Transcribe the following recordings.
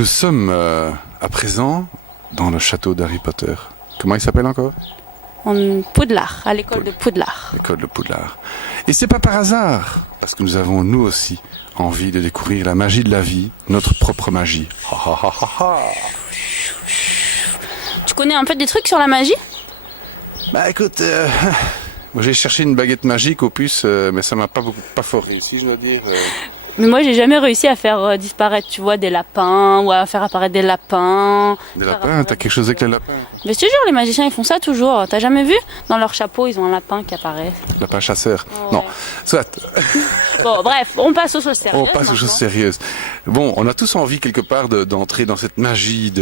Nous sommes à présent dans le château d'Harry Potter. Comment il s'appelle encore? En Poudlard, à l'école de Poudlard. L'école de Poudlard. Et c'est pas par hasard, parce que nous avons nous aussi envie de découvrir la magie de la vie, notre propre magie. Ha, ha, ha, ha, ha. Tu connais un peu des trucs sur la magie? Bah écoute, moi j'ai cherché une baguette magique au puce, mais ça m'a pas fort réussi, je dois dire. Mais moi, j'ai jamais réussi à faire disparaître, tu vois, des lapins ou à faire apparaître des lapins. Des lapins, t'as quelque chose avec les lapins? Mais je te jure, les magiciens, ils font ça toujours. T'as jamais vu? Dans leur chapeau, ils ont un lapin qui apparaît. Lapin chasseur. Ouais. Non, soit. Bon, bref, on passe aux choses sérieuses. On passe aux choses sérieuses. Bon, on a tous envie quelque part d'entrer dans cette magie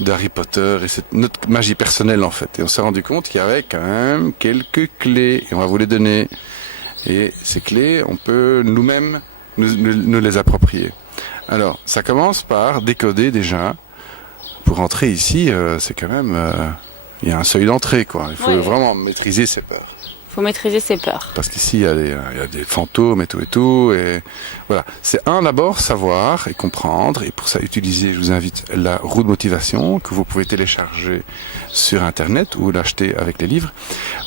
d'Harry Potter et notre magie personnelle en fait. Et on s'est rendu compte qu'il y avait quand même quelques clés et on va vous les donner. Et ces clés, on peut nous-mêmes nous les approprier. Alors, ça commence par décoder déjà. Pour entrer ici, c'est quand même, il y a un seuil d'entrée quoi. Il faut vraiment maîtriser ses peurs. Faut maîtriser ses peurs. Parce qu'ici, il y a des fantômes et tout. Et voilà. C'est d'abord savoir et comprendre. Et pour ça, utiliser, je vous invite, la roue de motivation que vous pouvez télécharger sur Internet ou l'acheter avec les livres.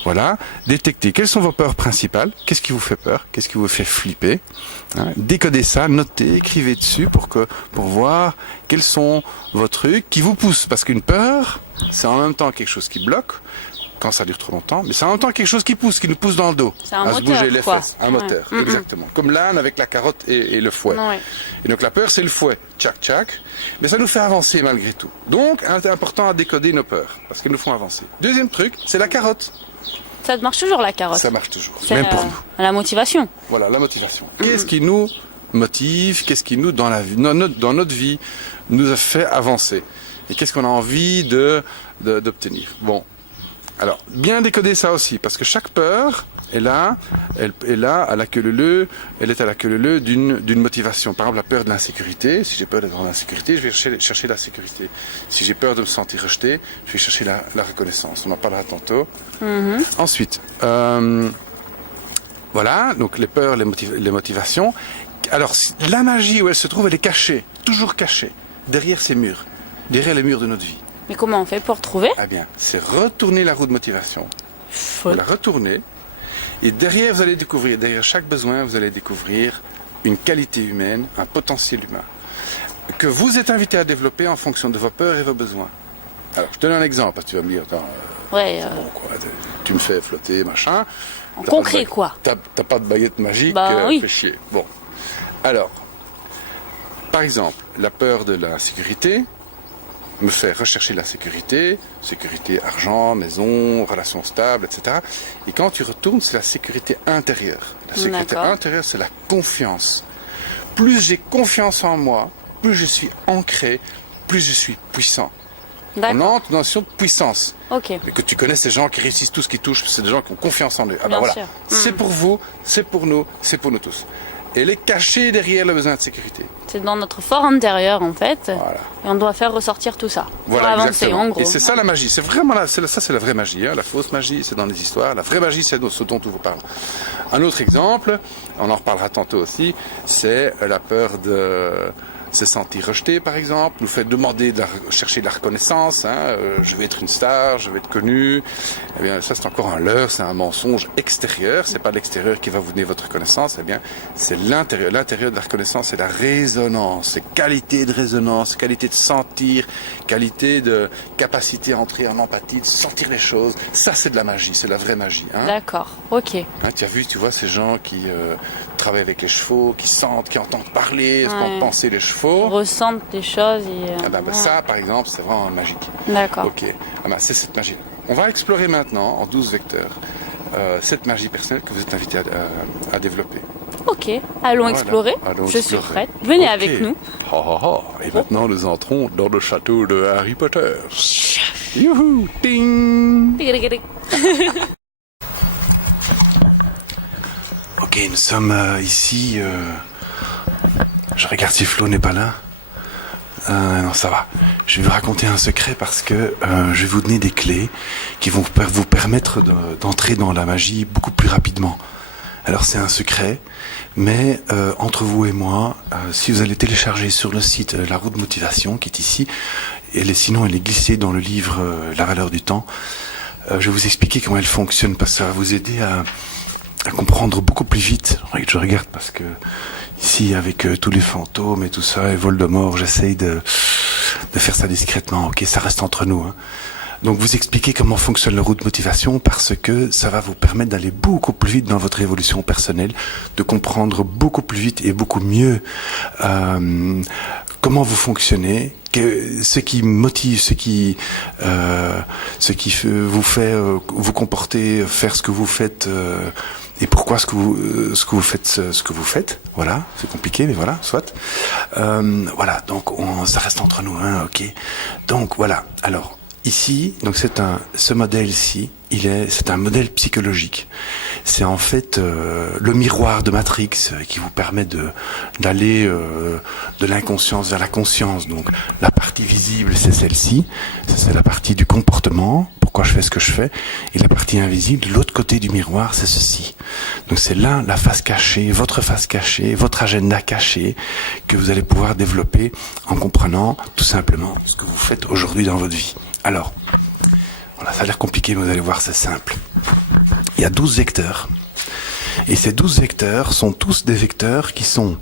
Voilà. Détecter quelles sont vos peurs principales. Qu'est-ce qui vous fait peur? Qu'est-ce qui vous fait flipper? Hein? Décoder ça, notez, écrivez dessus pour voir quels sont vos trucs qui vous poussent. Parce qu'une peur, c'est en même temps quelque chose qui bloque. Quand ça dure trop longtemps, mais c'est en même temps quelque chose qui nous pousse dans le dos, à se bouger les fesses, un ouais. moteur, exactement. Comme l'âne avec la carotte et le fouet. Ouais. Et donc la peur, c'est le fouet, tchac tchac, mais ça nous fait avancer malgré tout. Donc, c'est important à décoder nos peurs, parce qu'elles nous font avancer. Deuxième truc, c'est la carotte. Ça marche toujours la carotte. Ça marche toujours, C'est même pour nous. La motivation. Voilà, la motivation. Qu'est-ce qui nous motive, qu'est-ce qui nous, dans notre vie, nous a fait avancer? Et qu'est-ce qu'on a envie d'obtenir? Bon. Alors, bien décoder ça aussi, parce que chaque peur est là, elle est à la queue leu-leu, elle est à la queue leu-leu d'une motivation. Par exemple, la peur de l'insécurité. Si j'ai peur d'être dans l'insécurité, je vais chercher la sécurité. Si j'ai peur de me sentir rejeté, je vais chercher la reconnaissance. On en parlera tantôt. Ensuite, voilà, donc les peurs, les motivations. Alors, la magie où elle se trouve, elle est cachée, toujours cachée, derrière ces murs, derrière les murs de notre vie. Mais comment on fait pour trouver? Ah bien, c'est retourner la roue de motivation. Vous la retournez. Et derrière, vous allez découvrir, derrière chaque besoin, vous allez découvrir une qualité humaine, un potentiel humain, que vous êtes invité à développer en fonction de vos peurs et vos besoins. Alors, je te donne un exemple, parce que tu vas me dire, attends, bon, quoi, tu me fais flotter, machin. En concret, quoi. T'as pas de baguette magique, oui. fais chier. Bon. Alors, par exemple, la peur de la sécurité me fait rechercher la sécurité, argent, maison, relations stables, etc. Et quand tu retournes, c'est la sécurité intérieure. La sécurité intérieure, c'est la confiance. Plus j'ai confiance en moi, plus je suis ancré, plus je suis puissant. On entre dans une notion de puissance. Ok. Et que tu connais ces gens qui réussissent tout ce qu'ils touchent, c'est des gens qui ont confiance en eux. Ah ben Bien voilà, sûr. c'est pour vous, c'est pour nous tous. Et elle est cachée derrière le besoin de sécurité. C'est dans notre fort intérieur en fait. Voilà. Et on doit faire ressortir tout ça. Voilà, pour avancer exactement. en gros. Et c'est ça la magie. C'est vraiment ça, c'est la vraie magie. Hein. La fausse magie, c'est dans les histoires. La vraie magie, c'est ce dont on vous parle. Un autre exemple, on en reparlera tantôt aussi, c'est la peur de se sentir rejeté, par exemple, nous fait demander chercher de la reconnaissance. Hein, je vais être une star, je vais être connu. Eh bien, ça c'est encore un leurre, c'est un mensonge extérieur. C'est pas l'extérieur qui va vous donner votre reconnaissance. Eh bien, c'est l'intérieur. L'intérieur de la reconnaissance, c'est la résonance, c'est qualité de résonance, qualité de sentir, qualité de capacité à entrer en empathie, de sentir les choses. Ça, c'est de la magie, c'est de la vraie magie. Hein. D'accord. Ok. Hein, tu vois ces gens qui travaillent avec les chevaux, qui sentent, qui entendent parler, entendent penser les chevaux. Ressentent des choses. Ça, par exemple, c'est vraiment magique. D'accord. Ok. C'est cette magie. On va explorer maintenant, en 12 vecteurs, cette magie personnelle que vous êtes invité à développer. Ok. Allons explorer. Je suis prête. Venez avec nous. Et maintenant, nous entrons dans le château de Harry Potter. Youhou! Ding! Ok, nous sommes ici. Je regarde si Flo n'est pas là. Non, ça va. Je vais vous raconter un secret parce que je vais vous donner des clés qui vont vous permettre d'entrer dans la magie beaucoup plus rapidement. Alors c'est un secret, mais entre vous et moi, si vous allez télécharger sur le site La Roue de Motivation, qui est ici, sinon elle est glissée dans le livre La Valeur du Temps, je vais vous expliquer comment elle fonctionne, parce que ça va vous aider à comprendre beaucoup plus vite. Je regarde parce que ici, avec tous les fantômes et tout ça, et Voldemort, j'essaye de faire ça discrètement. Ok, ça reste entre nous. Hein. Donc vous expliquez comment fonctionne la roue de motivation, parce que ça va vous permettre d'aller beaucoup plus vite dans votre évolution personnelle, de comprendre beaucoup plus vite et beaucoup mieux comment vous fonctionnez, ce qui motive, ce qui vous fait vous comporter, faire ce que vous faites. Et pourquoi ce que vous faites ce que vous faites, voilà, c'est compliqué, mais voilà, soit. Voilà, donc ça reste entre nous, hein, ok. Donc voilà. Alors ici, donc ce modèle-ci, c'est un modèle psychologique. C'est en fait le miroir de Matrix qui vous permet d'aller de l'inconscience vers la conscience. Donc la partie visible, c'est celle-ci, c'est la partie du comportement. Pourquoi je fais ce que je fais, et la partie invisible de l'autre côté du miroir, c'est ceci. Donc c'est là la face cachée, votre agenda caché, que vous allez pouvoir développer en comprenant tout simplement ce que vous faites aujourd'hui dans votre vie. Alors, voilà, ça a l'air compliqué, mais vous allez voir, c'est simple. Il y a 12 vecteurs, et ces 12 vecteurs sont tous des vecteurs qui sont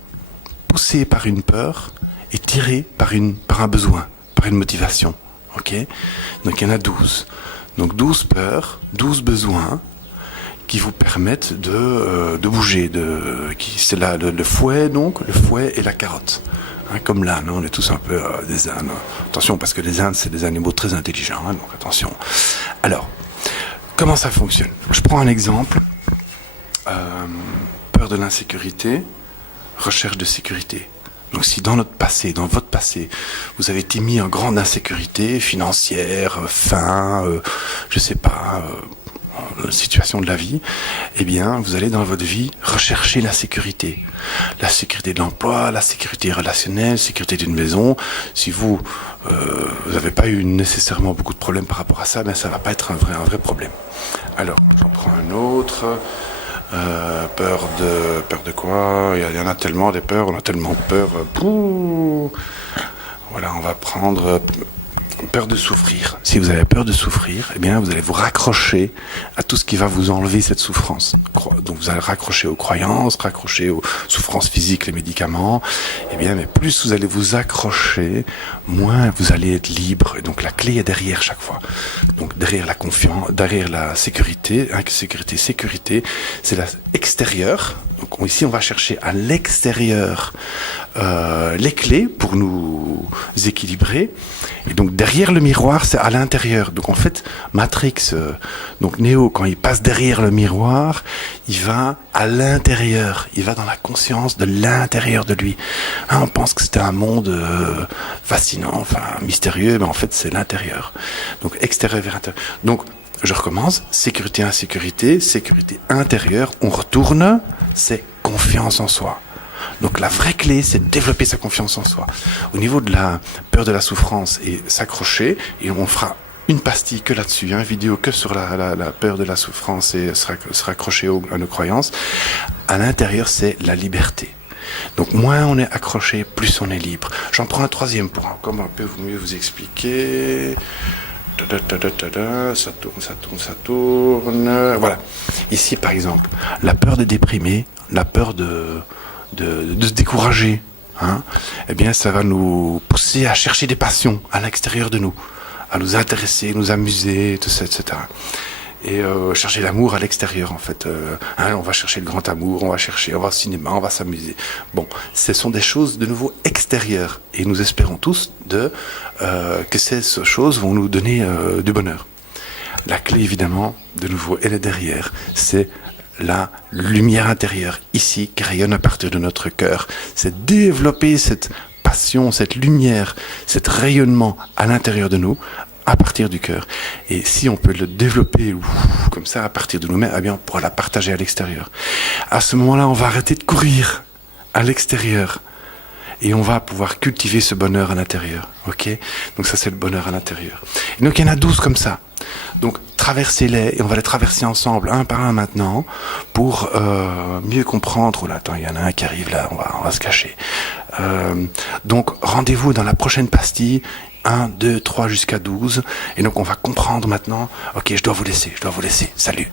poussés par une peur et tirés par un besoin, par une motivation. Ok ? Donc il y en a 12. Donc 12 peurs, 12 besoins qui vous permettent de bouger. C'est là le fouet, donc, le fouet et la carotte. Hein, comme l'âne, on est tous un peu des ânes. Attention, parce que les ânes, c'est des animaux très intelligents, hein, donc attention. Alors, comment ça fonctionne ? Je prends un exemple. Peur de l'insécurité, recherche de sécurité. Donc si dans votre passé, vous avez été mis en grande insécurité financière, faim, je sais pas, situation de la vie, eh bien, vous allez dans votre vie rechercher la sécurité. La sécurité de l'emploi, la sécurité relationnelle, la sécurité d'une maison. Si vous n'avez pas eu nécessairement beaucoup de problèmes par rapport à ça, ben ça va pas être un vrai problème. Alors, j'en prends un autre. Peur de quoi ? Il y en a tellement des peurs, on a tellement peur. Voilà, on va prendre peur de souffrir. Si vous avez peur de souffrir, eh bien, vous allez vous raccrocher à tout ce qui va vous enlever cette souffrance. Donc, vous allez raccrocher aux croyances, raccrocher aux souffrances physiques, les médicaments. Eh bien, mais plus vous allez vous accrocher, moins vous allez être libre. Et donc, la clé est derrière chaque fois. Donc, derrière la confiance, derrière la sécurité, sécurité, c'est l'extérieur. Donc, ici, on va chercher à l'extérieur les clés pour nous équilibrer. Et donc, derrière le miroir, c'est à l'intérieur. Donc, en fait, Matrix, donc Néo, quand il passe derrière le miroir, il va à l'intérieur. Il va dans la conscience de l'intérieur de lui. Hein, on pense que c'était un monde fascinant, enfin mystérieux, mais en fait, c'est l'intérieur. Donc, extérieur vers intérieur. Donc, je recommence. Sécurité, insécurité, sécurité intérieure. On retourne. C'est confiance en soi. Donc la vraie clé, c'est de développer sa confiance en soi. Au niveau de la peur de la souffrance, et s'accrocher, et on fera une pastille que là-dessus, une vidéo que sur la peur de la souffrance et se raccrocher à nos croyances. À l'intérieur, c'est la liberté. Donc moins on est accroché, plus on est libre. J'en prends un troisième pour encore un peu mieux vous expliquer. Ça tourne. Voilà. Ici, par exemple, la peur de déprimer, la peur de se décourager, hein, eh bien, ça va nous pousser à chercher des passions à l'extérieur de nous, à nous intéresser, nous amuser, tout ça, etc. Et chercher l'amour à l'extérieur, en fait. Hein, on va chercher le grand amour, on va au cinéma, on va s'amuser. Bon, ce sont des choses de nouveau extérieures. Et nous espérons tous que ces choses vont nous donner du bonheur. La clé, évidemment, de nouveau, elle est derrière. C'est la lumière intérieure, ici, qui rayonne à partir de notre cœur. C'est développer cette passion, cette lumière, cet rayonnement à l'intérieur de nous, à partir du cœur. Et si on peut le développer comme ça à partir de nous-mêmes, eh bien on pourra la partager à l'extérieur. À ce moment-là, on va arrêter de courir à l'extérieur et on va pouvoir cultiver ce bonheur à l'intérieur. Ok ? Donc ça, c'est le bonheur à l'intérieur. Et donc il y en a 12 comme ça. Donc traversez-les et on va les traverser ensemble un par un maintenant pour mieux comprendre. Oh là, attends, il y en a un qui arrive là, on va se cacher. Donc rendez-vous dans la prochaine pastille. 1, 2, 3 jusqu'à 12. Et donc on va comprendre maintenant. Ok, je dois vous laisser. Salut.